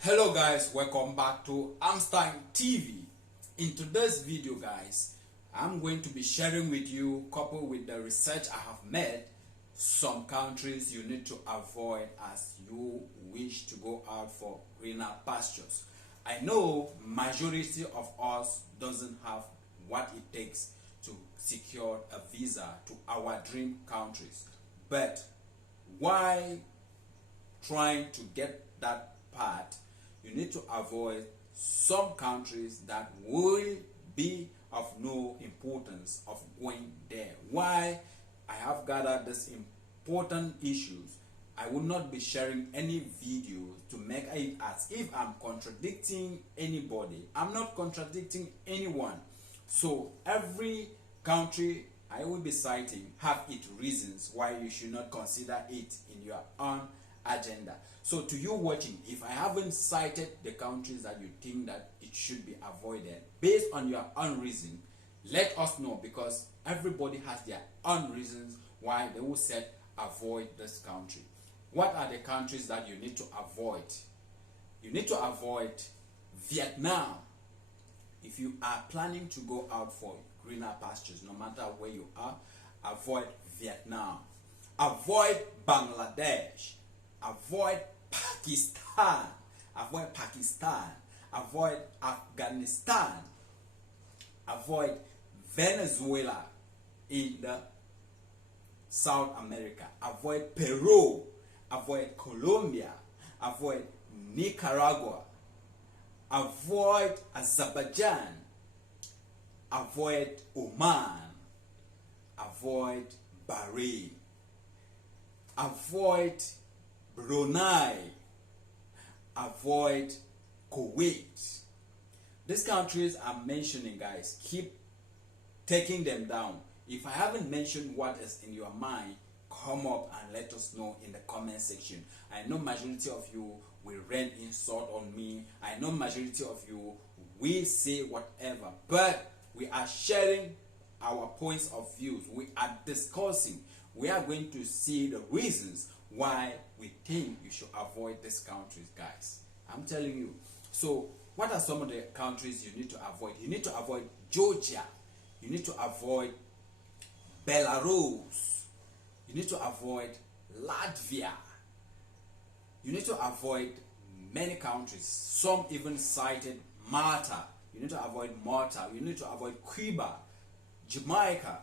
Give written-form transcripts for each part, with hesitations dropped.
Hello guys, welcome back to Einstein TV. In today's video guys, I'm going to be sharing with you, coupled with the research I have made, some countries you need to avoid as you wish to go out for greener pastures. I know majority of us doesn't have what it takes to secure a visa to our dream countries, but why trying to get that part, you need to avoid some countries that will be of no importance of going there. Why I have gathered these important issues, I will not be sharing any video to make it as if I'm contradicting anybody. I'm not contradicting anyone. So every country I will be citing have its reasons why you should not consider it in your own agenda. So to you watching, if I haven't cited the countries that you think that it should be avoided based on your own reason, let us know, because everybody has their own reasons why they will say avoid this country. What are the countries that you need to avoid? You need to avoid Vietnam. If you are planning to go out for greener pastures, no matter where you are, avoid Vietnam. Avoid Bangladesh. Avoid Pakistan. Avoid Pakistan. Avoid Afghanistan. Avoid Venezuela in the South America. Avoid Peru. Avoid Colombia. Avoid Nicaragua. Avoid Azerbaijan. Avoid Oman. Avoid Bahrain. Avoid Brunei. Avoid Kuwait. These countries I'm mentioning, guys, keep taking them down. If I haven't mentioned what is in your mind, come up and let us know in the comment section. I know majority of you will rain insult on me. I know majority of you will say whatever, but we are sharing our points of views. We are discussing. We are going to see the reasons why we think you should avoid these countries, guys. I'm telling you. So what are some of the countries you need to avoid? You need to avoid Georgia. You need to avoid Belarus. You need to avoid Latvia. You need to avoid many countries. Some even cited Malta. You need to avoid Malta. You need to avoid Cuba, Jamaica.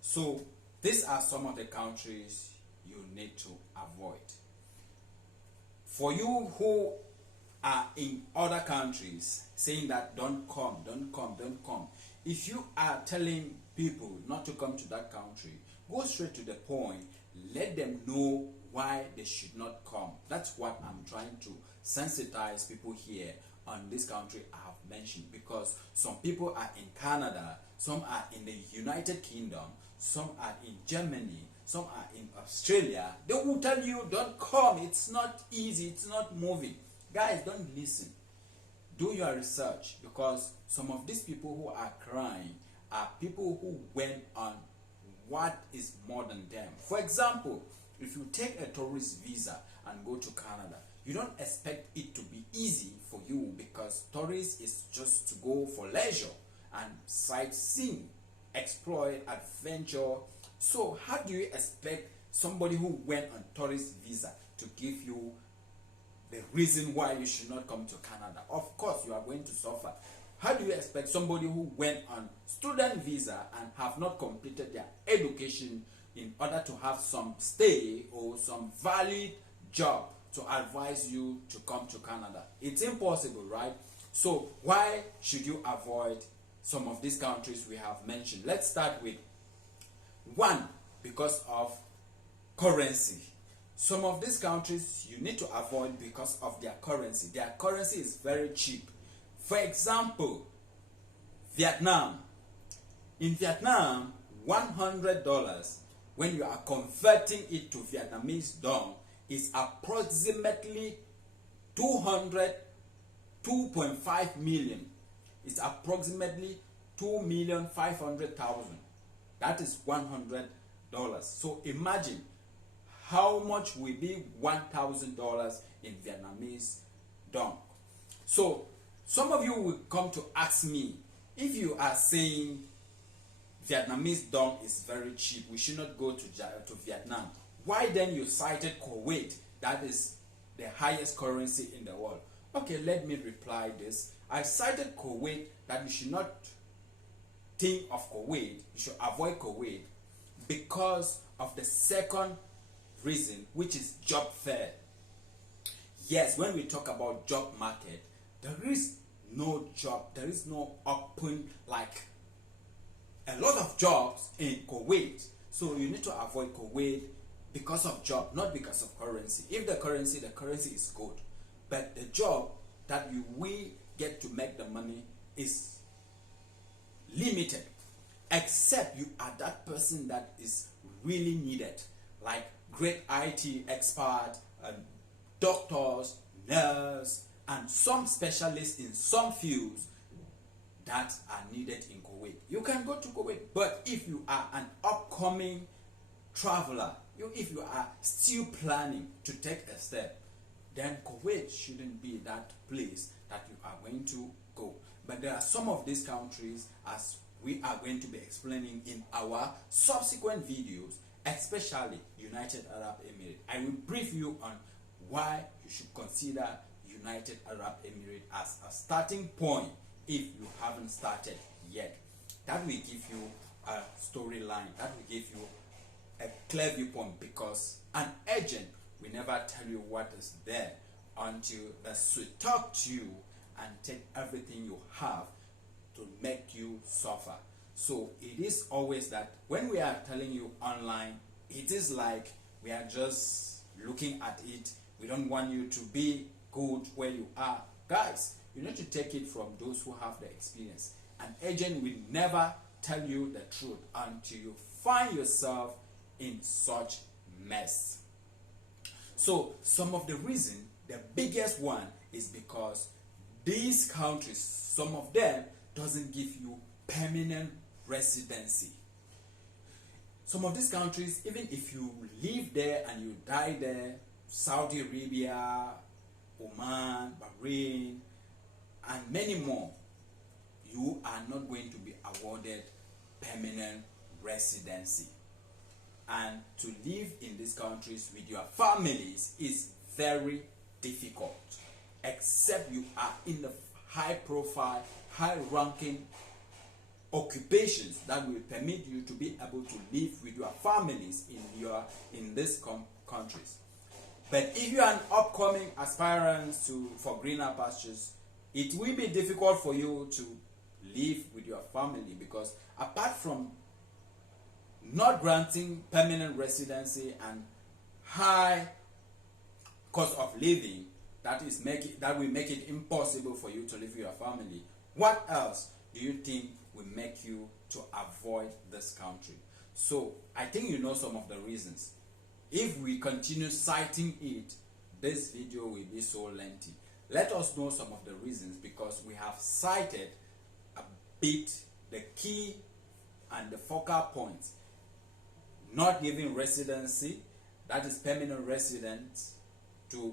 So these are some of the countries you need to avoid. For you who are in other countries saying that don't come, don't come, don't come. If you are telling people not to come to that country, go straight to the point. Let them know why they should not come. That's what I'm trying to sensitize people here on this country I have mentioned, because some people are in Canada, some are in the United Kingdom, some are in Germany, some are in Australia. They will tell you don't come, it's not easy, it's not moving. Guys, don't listen. Do your research, because some of these people who are crying are people who went on what is more than them. For example, if you take a tourist visa and go to Canada, you don't expect it to be easy for you, because tourist is just to go for leisure and sightseeing, explore, adventure. So how do you expect somebody who went on tourist visa to give you the reason why you should not come to Canada? Of course you are going to suffer. How do you expect somebody who went on student visa and have not completed their education in order to have some stay or some valid job to advise you to come to Canada? It's impossible, right? So why should you avoid some of these countries we have mentioned? Let's start with one, because of currency. Some of these countries you need to avoid because of their currency. Their currency is very cheap. For example, Vietnam. In Vietnam, $100, when you are converting it to Vietnamese dong, is approximately 2.5 million. It's approximately 2,500,000. That is $100. So imagine how much will be $1,000 in Vietnamese dong. So some of you will come to ask me, if you are saying Vietnamese dong is very cheap, we should not go to Vietnam, why then you cited Kuwait, that is the highest currency in the world? Okay, let me reply this. I cited Kuwait, that you should not think of Kuwait, you should avoid Kuwait because of the second reason, which is job fair. Yes, when we talk about job market, there is no job, there is no open, like a lot of jobs in Kuwait. So you need to avoid Kuwait because of job, not because of currency. If the currency is good, but the job that we get to make the money is limited, except you are that person that is really needed, like great IT expert, doctors, nurse, and some specialists in some fields that are needed in Kuwait. You can go to Kuwait, but if you are an upcoming traveler, if you are still planning to take a step, then Kuwait shouldn't be that place that you are going to go. But there are some of these countries, as we are going to be explaining in our subsequent videos, especially United Arab Emirates. I will brief you on why you should consider United Arab Emirates as a starting point if you haven't started yet. That will give you a storyline, that will give you a clear viewpoint, because an agent will never tell you what is there until they should talk to you and take everything you have to make you suffer. So it is always that when we are telling you online, it is like we are just looking at it. We don't want you to be good where you are. Guys, you need to take it from those who have the experience. An agent will never tell you the truth until you find yourself in such mess. So some of the reason, the biggest one, is because these countries, some of them doesn't give you permanent residency. Some of these countries, even if you live there and you die there, Saudi Arabia, Oman, Bahrain, and many more, you are not going to be awarded permanent residency. And to live in these countries with your families is very difficult, except you are in the high profile, high ranking occupations that will permit you to be able to live with your families in these countries. But if you are an upcoming aspirant for greener pastures, it will be difficult for you to live with your family, because apart from not granting permanent residency and high cost of living, that will make it impossible for you to live with your family, what else do you think will make you to avoid this country? So I think you know some of the reasons. If we continue citing it, this video will be so lengthy. Let us know some of the reasons, because we have cited a bit the key and the focal points. Not giving residency, that is permanent residence, to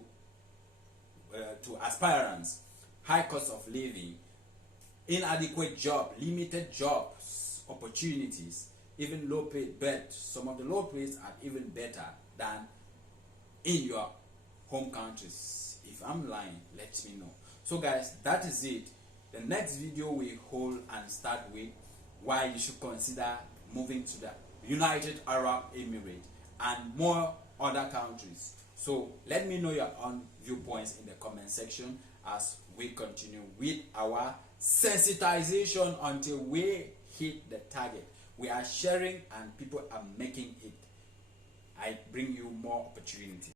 aspirants, high cost of living, inadequate job, limited jobs, opportunities, even low paid, but some of the low pays are even better than in your home countries. If I'm lying, let me know. So guys, that is it. The next video we hold and start with why you should consider moving to the United Arab Emirates and more other countries. So let me know your own viewpoints in the comment section as we continue with our sensitization until we hit the target. We are sharing and people are making it. I bring you more opportunity.